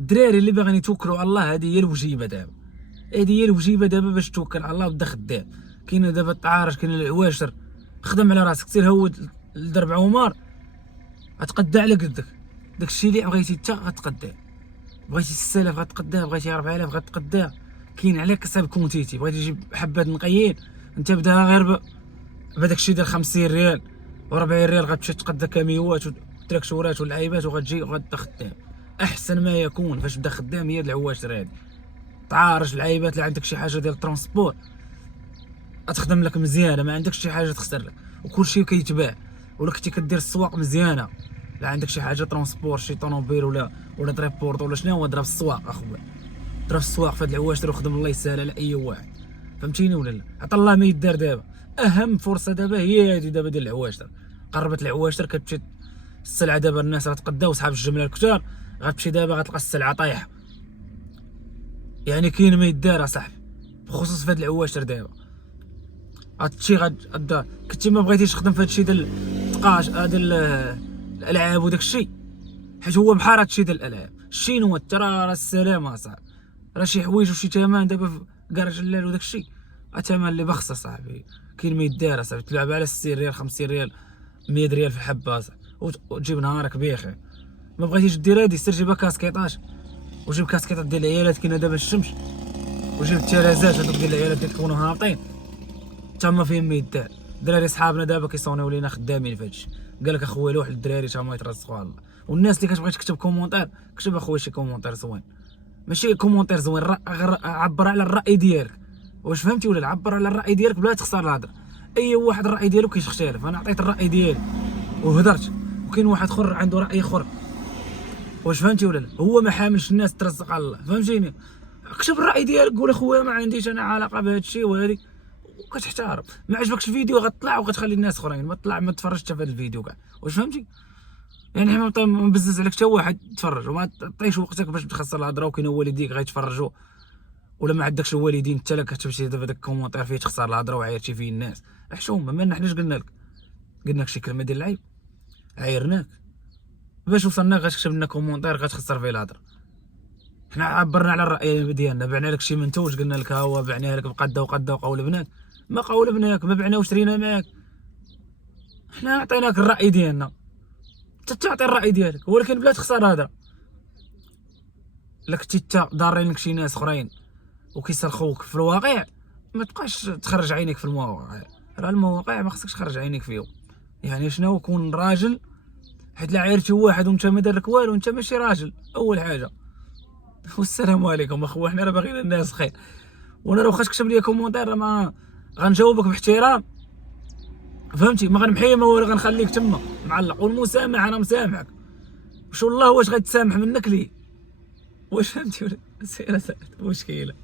الدراري اللي باغيين يتوكلوا على الله، هذه هي الوجيبه دابا، هذه هي الوجيبه دابا باش توكل على الله وتبدا خدام. كاين دابا التعارش، كاين العواشر، خدم على راسك، سير هود لدرب عمر غتقدا على قدك. داكشي اللي بغيتي انت غتقداه، بغيتي 6000 غتقداه، بغيتي 4000 غتقداه، كاين عليك حساب كونتيتي. بغيتي تجيب حبات نقيين، انت بداها غير بداكشي ديال 50 ريال و40 ريال، غتمشي تقدا كاميوات وتراكشورات والعيبات وغتجي وغتبدا خدام. احسن ما يكون فاش تبدا خدام هي العواشر هادي، تعارج العيبات. اللي عندك شي حاجه ديال الترونسبور غتخدم لك مزيانه، ما عندكش شي حاجه تخسر لك، وكلشي كيتباع. ولا كنتي كدير السواق مزيانه، لا عندك شي حاجه ترونسبور، شي طوموبيل ولا تريبورت ولا شنو، هو ضرب السواق اخويا، ضرب السواق في هاد العواشر وخدم الله يسهل على اي واحد. فهمتيني ولا لا؟ عطا الله ما يدار. دابا اهم فرصه دابا هي هادي دابا ديال العواشر. قربت العواشر، كتمشي السلعه دابا الناس غتقدا، وصحاب الجمله الكثار غتمشي دابا غتلقى السلعه طايحه. يعني كاين ما يدار اصاحبي، بخصوص في هاد العواشر دابا. هادشي كنتي ما بغيتيش تخدم في هادشي ديال التقاش ديال الالعاب وداك الشيء، حيت هو بحال هادشي ديال الالعاب. الشينوات راه السلام اصاحبي، راه شي حوايج وشي ثمن دابا في كاع جلال وداك الشيء، ثمن اللي بخس اصاحبي. كاين ما يدار اصاحبي، تلعب على 60 ريال 50 ريال 100 ريال في الحبه اصاحبي، وتجيب نهارك بخير. ما بغيتيش دير هادي، سير جيبها كاسكيطاج، وجيب كاسكيطات ديال العيالات، كاينه دابا الشمس، وجيب الترازات هذوك ديال العيالات اللي كيكونوا هابطين تما فيهم ما يدار. الدراري صحابنا دابا كيصونيو لينا خدامين في هادشي. قال لك اخويا لوح الدراري تما يترزقوا على الله. والناس اللي كتبغي تكتب كومونتير، كتب اخويا شي كومونتير زوين، ماشي كومونتير زوين، عبر على الراي ديالك. واش فهمتي ولا لا؟ عبر على الراي ديالك بلا تخسر الهضره. اي واحد الراي ديالو كيختلف، انا عطيت الراي ديالي وهدرت، وكاين واحد اخر عنده راي اخر. واش فهمتي ولا لا؟ هو ما حاملش الناس ترزق على الله، فهمتيني؟ كتب الراي ديالك، قول اخويا ما عنديش انا علاقه بهذا الشيء وهذه، وكتحترم. ما عجبكش الفيديو غطلع وغتخلي الناس اخرين ما تطلع ما تفرجش في هذا الفيديو كاع. واش فهمتي؟ يعني ما نبزز عليك حتى واحد تفرج، وما تعطيش وقتك باش تخسر الهضره، وكاين والديك غيتفرجوا، ولا ما عندكش الوالدين انت لا كتمشي دابا داك الكومونتير فيه تخسر الهضره وعايرتي فيه الناس. حشومه، ما حناش قلنا لك شي كلمه ديال العيب، عايرناك باش وصلنا غتكتب لنا كومونتير غتخسر فيه الهضره. حنا عبرنا على الراي ديالنا، بعنا لك شي منتوج قلنا لك ها هو بعناه لك بقدا وقدا وقول بنات، ما قول بناك، ما بعنا وشرينا معاك. حنا عطيناك الراي ديالنا، انت تعطي الراي ديالك، ولكن بلا تخسر هذا. الا كنتي انت ضارين لك شي ناس اخرين وكيسلخوك في الواقع، ما تبقاش تخرج عينيك في المواقع. راه المواقع ما خصكش تخرج عينيك فيهم. يعني شنو؟ كون راجل، حيت لا عيرتي واحد وانت ما دار لك والو، انت ماشي راجل اول حاجه. والسلام عليكم اخويا، حنا راه باغيين الناس خير. وانا لو خاصك تكتب لي كومونتير راه ما غنجاوبك باحترام، فهمتي؟ ما غنمحي ما والو، غنخليك تما معلق. والمسامح انا مسامحك، وش والله واش غتسامح منك ليه؟ واش فهمتي ولا؟ سير مشكله.